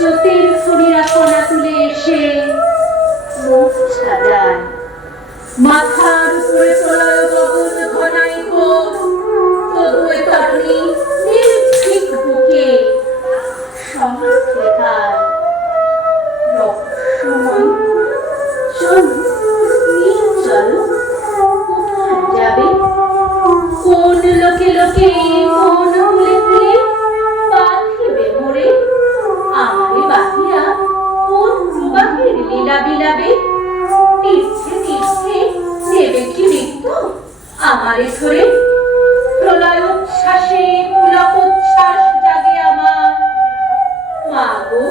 স্রোতের ফণিরা কণা তুলে এসে মুখ সাজায়। মাথার উপরে প্রলয় গগন ঘনাই ঘোর, তবুও তরুণী নির্ভীক বুকে সমর্থিতায় রহস্যময়। চলো নিয়ে চলো, কোথায় যাবে? কোন লোকে লোকে কোন কুলে কুলে বাঁধিবে মোরে? আমারে বাঁধিয়া কোন প্রবাহের লীলা বিলাবে? তীর্থে তীর্থে নেবে কি মৃত্যু আমারে ধরে? প্রলয় উচ্ছ্বাসে পুলক উচ্ছ্বাস জাগে আমার। মা গো,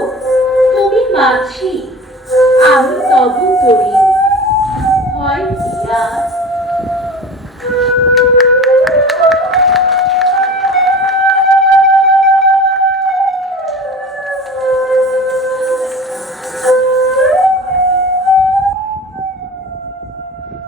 তুমি মাঝ